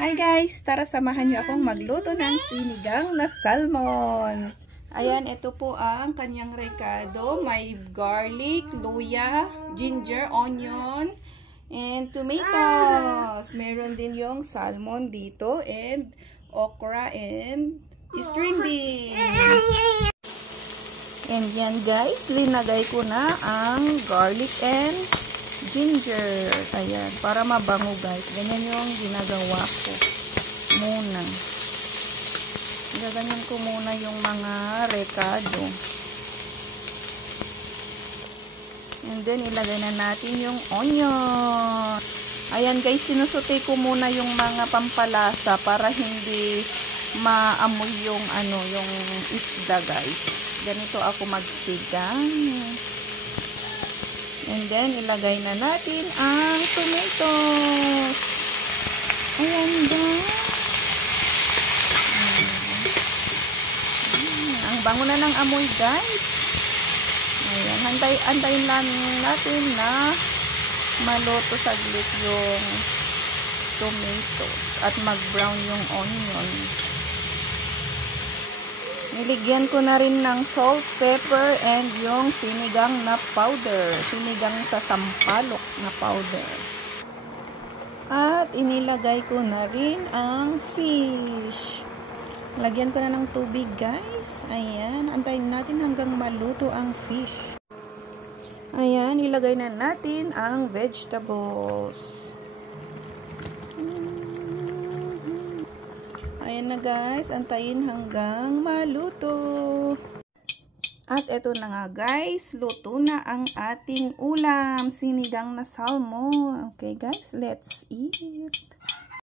Hi guys! Tara samahan niyo akong magluto ng sinigang na salmon. Ayan, ito po ang kanyang rekado. May garlic, luya, ginger, onion, and tomatoes. Meron din yung salmon dito, and okra, and string beans. And yan guys, linagay ko na ang garlic and ginger. Ayan, para mabango guys. Ganyan yung ginagawa ko muna. Gaganyan ko muna yung mga rekado. And then, ilagay na natin yung onion. Ayan guys, sinusote ko muna yung mga pampalasa para hindi maamoy yung yung isda guys. Ganito ako magsigang. And then, ilagay na natin ang tomatoes. Ayan guys. Ang bango na ng amoy guys. Ayan, antayin lang natin na maluto saglit yung tomatoes at mag-brown yung onion. Niligyan ko na rin ng salt, pepper, and yung sinigang na powder. Sinigang sa sampalok na powder. At inilagay ko na rin ang fish. Lagyan ko na ng tubig guys. Ayan, antayin natin hanggang maluto ang fish. Ayan, ilagay na natin ang vegetables. Ayan na guys, antayin hanggang maluto. At eto na nga guys, luto na ang ating ulam, sinigang na salmon. Okay guys, let's eat.